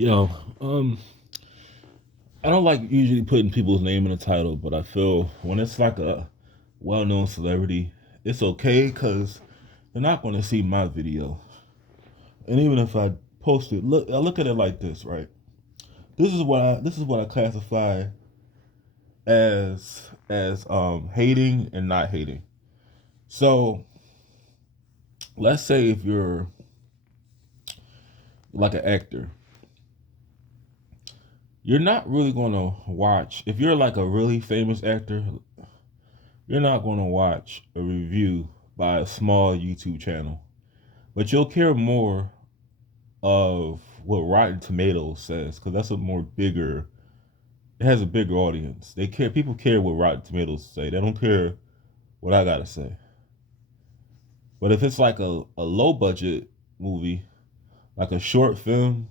Yo, um, I don't like usually putting people's name in the title, but I feel when it's like a well-known celebrity, it's okay because they're not going to see my video. And even if I post it, I look at it like this, right? This is what I classify as hating and not hating. So let's say if you're like an actor, you're not really going to watch. If you're like a really famous actor, you're not going to watch a review by a small YouTube channel, but you'll care more of what Rotten Tomatoes says because that's a more bigger. It has a bigger audience. They care. People care what Rotten Tomatoes say. They don't care what I gotta say. But if it's like a low budget movie, like a short film,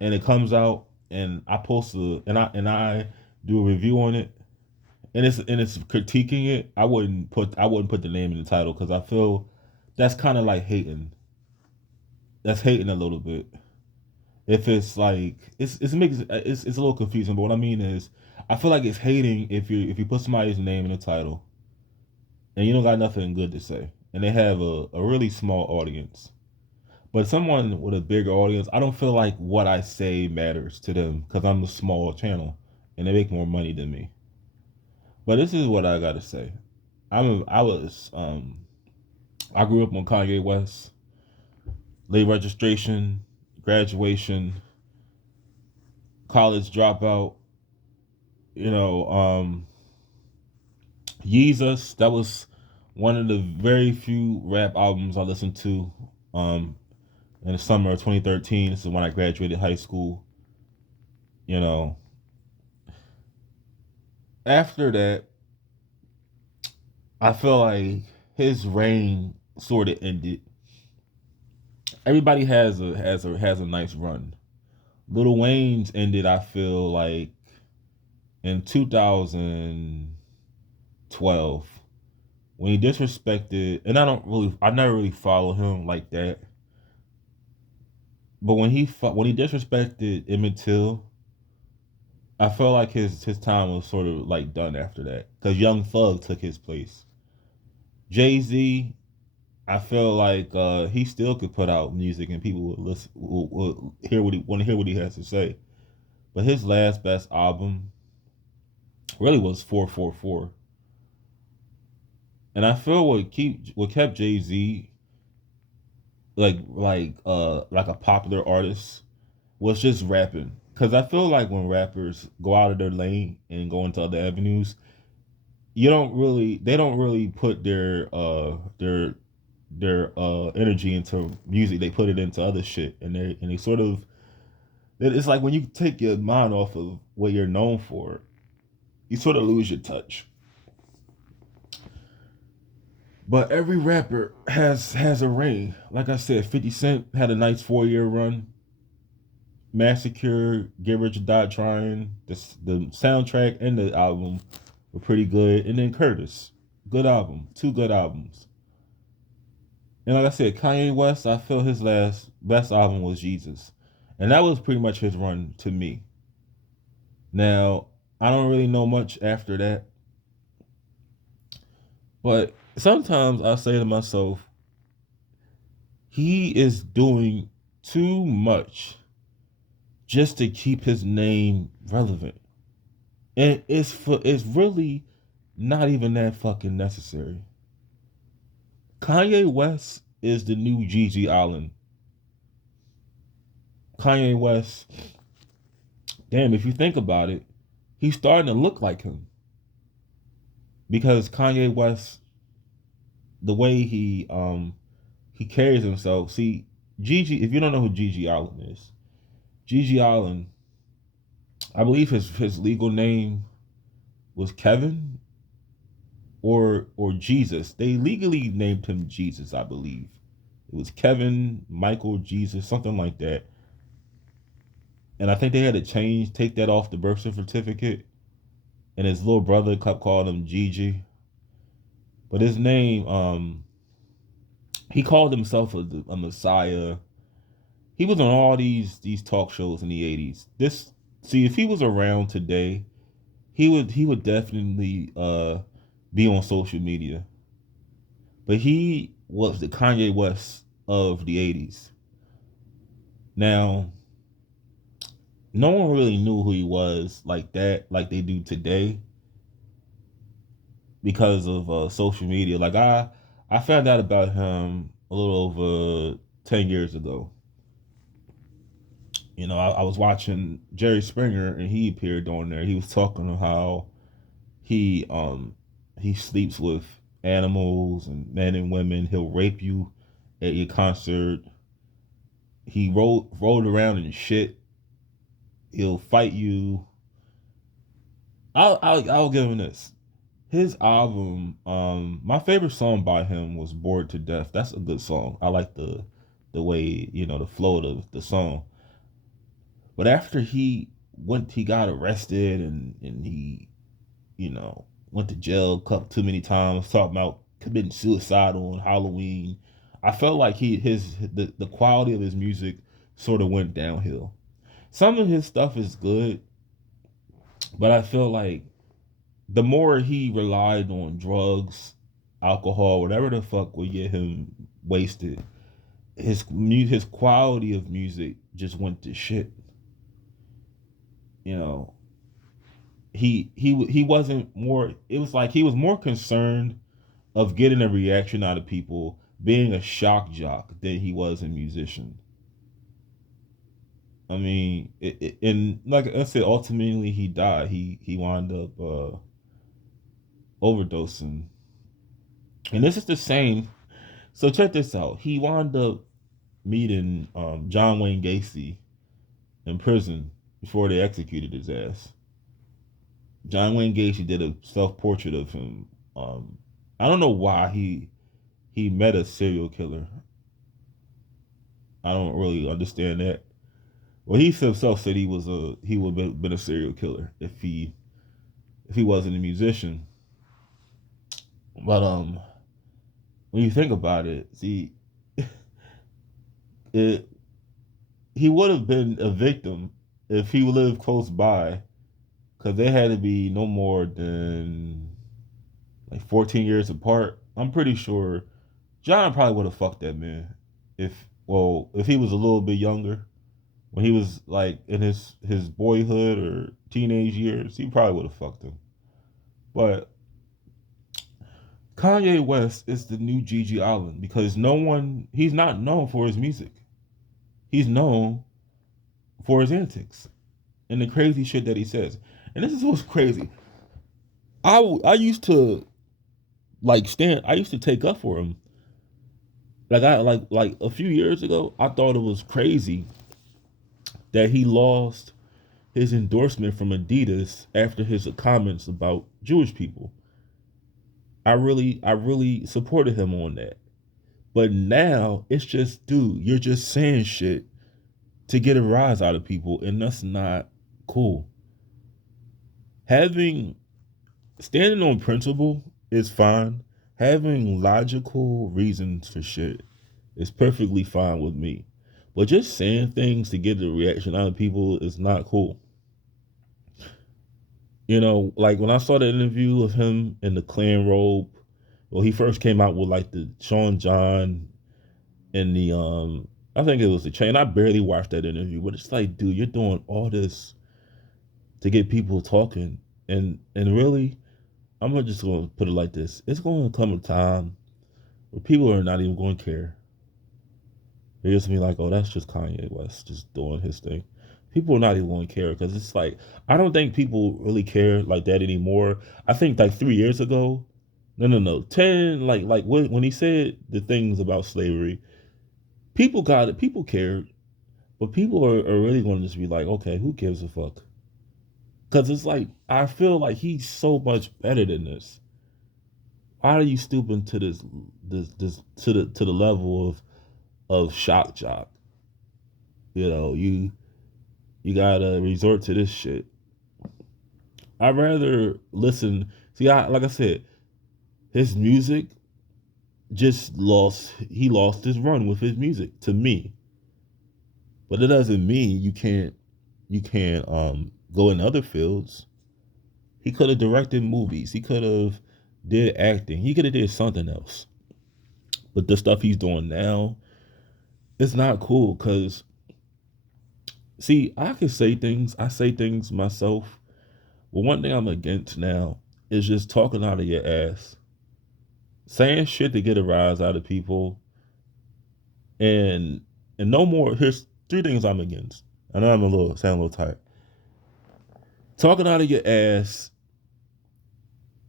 and it comes out and I post I do a review on it, and it's critiquing it, I wouldn't put the name in the title because I feel that's kind of like hating. That's hating a little bit. If it's like it's a little confusing, but what I mean is I feel like it's hating if you put somebody's name in the title and you don't got nothing good to say and they have a really small audience. But someone with a bigger audience, I don't feel like what I say matters to them because I'm a small channel and they make more money than me. But this is what I gotta say. I grew up on Kanye West, late registration, graduation, college dropout. You know, Yeezus. That was one of the very few rap albums I listened to. Um, in the summer of 2013. This is when I graduated high school. You know, after that, I feel like his reign sort of ended. Everybody has a nice run. Lil Wayne's ended. I feel like in 2012 when he disrespected, and I never really follow him like that. But when he disrespected Emmett Till, I felt like his time was sort of like done after that because Young Thug took his place. Jay Z, I feel like he still could put out music and people would listen, will hear what he want to hear what he has to say. But his last best album really was 444, and I feel what kept Jay Z like a popular artist was just rapping. Cause I feel like when rappers go out of their lane and go into other avenues, they don't really put their energy into music. They put it into other shit, and they sort of it's like when you take your mind off of what you're known for, you sort of lose your touch. But every rapper has a reign. Like I said, 50 Cent had a nice 4 year run. Massacre, Get Rich or Die Trying, the soundtrack and the album were pretty good. And then Curtis, good album, two good albums. And like I said, Kanye West, I feel his last best album was Jesus, and that was pretty much his run to me. Now I don't really know much after that, but sometimes I say to myself, he is doing too much just to keep his name relevant, and it's really not even that fucking necessary. Kanye West is the new Gigi Allen. Kanye West, damn, if you think about it, he's starting to look like him because Kanye West, the way he carries himself. See, Gigi, if you don't know who Gigi Allen is, Gigi Allen, I believe his legal name was Kevin or Jesus. They legally named him Jesus, I believe. It was Kevin Michael Jesus, something like that. And I think they had to take that off the birth certificate. And his little brother kept calling him Gigi. But his name, he called himself a Messiah. He was on all these talk shows in the '80s. This see if he was around today, he would definitely be on social media. But he was the Kanye West of the '80s. Now, no one really knew who he was like that, like they do today, because of social media. Like I found out about him a little over 10 years ago. I was watching Jerry Springer and he appeared on there. He was talking about how he sleeps with animals and men and women. He'll rape you at your concert. He rolled around in shit. He'll fight you. I'll give him this. His album, my favorite song by him was "Bored to Death." That's a good song. I like the way the flow of the song. But after he got arrested and he went to jail too many times, talking about committing suicide on Halloween. I felt like the quality of his music sort of went downhill. Some of his stuff is good, but I feel like the more he relied on drugs, alcohol, whatever the fuck would get him wasted, his quality of music just went to shit. You know, he wasn't more. It was like he was more concerned of getting a reaction out of people, being a shock jock than he was a musician. I mean, and like I said, ultimately he died. He wound up overdosing, and this is the same. So check this out. He wound up meeting John Wayne Gacy in prison before they executed his ass. John Wayne Gacy did a self portrait of him. I don't know why he met a serial killer. I don't really understand that. Well, he himself said he would have been a serial killer if he wasn't a musician. But when you think about it, see, it he would have been a victim if he lived close by, because they had to be no more than like 14 years apart. I'm pretty sure John probably would have fucked that man if he was a little bit younger, when he was like in his boyhood or teenage years, he probably would have fucked him. But Kanye West is the new Gigi Allin, because he's not known for his music. He's known for his antics and the crazy shit that he says. And this is what's crazy. I used to I used to take up for him. Like a few years ago, I thought it was crazy that he lost his endorsement from Adidas after his comments about Jewish people. I really supported him on that. But now it's just, dude, you're just saying shit to get a rise out of people, and that's not cool. Having Standing on principle is fine. Having logical reasons for shit is perfectly fine with me. But just saying things to get a reaction out of people is not cool. Like when I saw the interview of him in the clan robe, well, he first came out with like the Sean John and the I think it was the chain. I barely watched that interview, but it's like, dude, you're doing all this to get people talking, and really, just gonna put it like this: it's going to come a time where people are not even going to care. They're just gonna be like, "Oh, that's just Kanye West just doing his thing." People are not even going to care, because it's like, I don't think people really care like that anymore. I think like 3 years ago, no, 10, like when he said the things about slavery, people got it, people cared, but people are really going to just be like, okay, who gives a fuck? Because it's like, I feel like he's so much better than this. Why are you stooping to this to the level of shock jock? You gotta resort to this shit. I'd rather listen. See, like I said, his music just lost. He lost his run with his music to me. But it doesn't mean you can't go in other fields. He could have directed movies. He could have did acting. He could have did something else. But the stuff he's doing now, it's not cool. Cause see, I can say things. I say things myself. But one thing I'm against now is just talking out of your ass, saying shit to get a rise out of people, and no more. Here's three things I'm against. I know I'm a little sound a little tired. Talking out of your ass,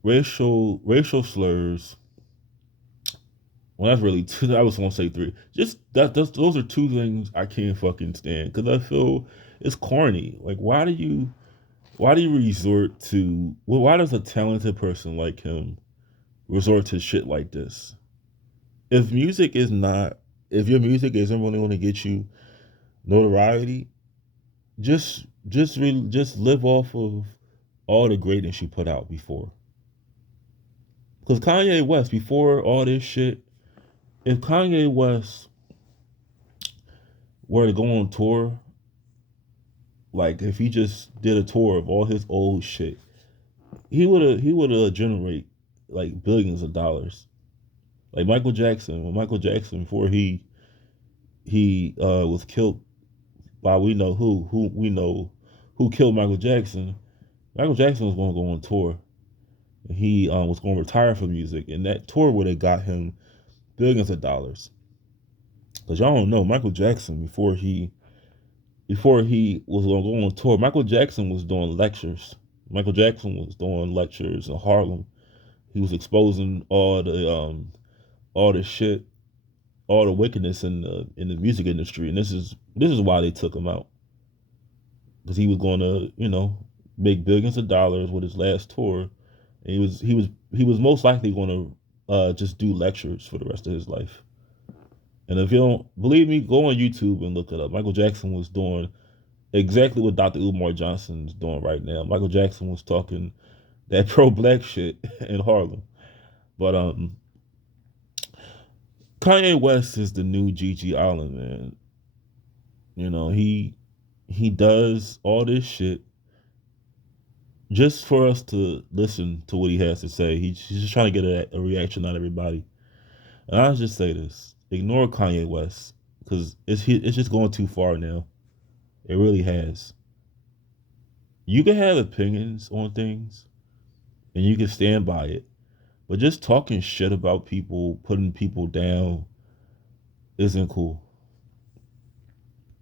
racial slurs. Well, that's really two. I was gonna say three. Just those are two things I can't fucking stand because I feel it's corny. Like, why do you resort to? Well, why does a talented person like him resort to shit like this? If music is not, if your music isn't really going to get you notoriety, just live off of all the greatness you put out before. Because Kanye West, before all this shit, if Kanye West were to go on tour, like if he just did a tour of all his old shit, he would have generate like billions of dollars. Like Michael Jackson, when Michael Jackson before he was killed by we know who killed Michael Jackson. Michael Jackson was going to go on tour. He was going to retire from music, and that tour would have got him billions of dollars. Cause y'all don't know Michael Jackson before he was going to go on tour. Michael Jackson was doing lectures. Michael Jackson was doing lectures in Harlem. He was exposing all the shit, all the wickedness in the music industry, and this is why they took him out because he was going to make billions of dollars with his last tour, and he was most likely going to just do lectures for the rest of his life. And if you don't believe me, go on YouTube and look it up. Michael Jackson was doing exactly what Dr. Umar Johnson is doing right now. Michael Jackson was talking that pro-black shit in Harlem. But Kanye West is the new Gigi Allin, man. He does all this shit just for us to listen to what he has to say. He's just trying to get a reaction out of everybody. And I'll just say this: ignore Kanye West because it's just going too far now. It really has. You can have opinions on things, and you can stand by it, but just talking shit about people, putting people down, isn't cool.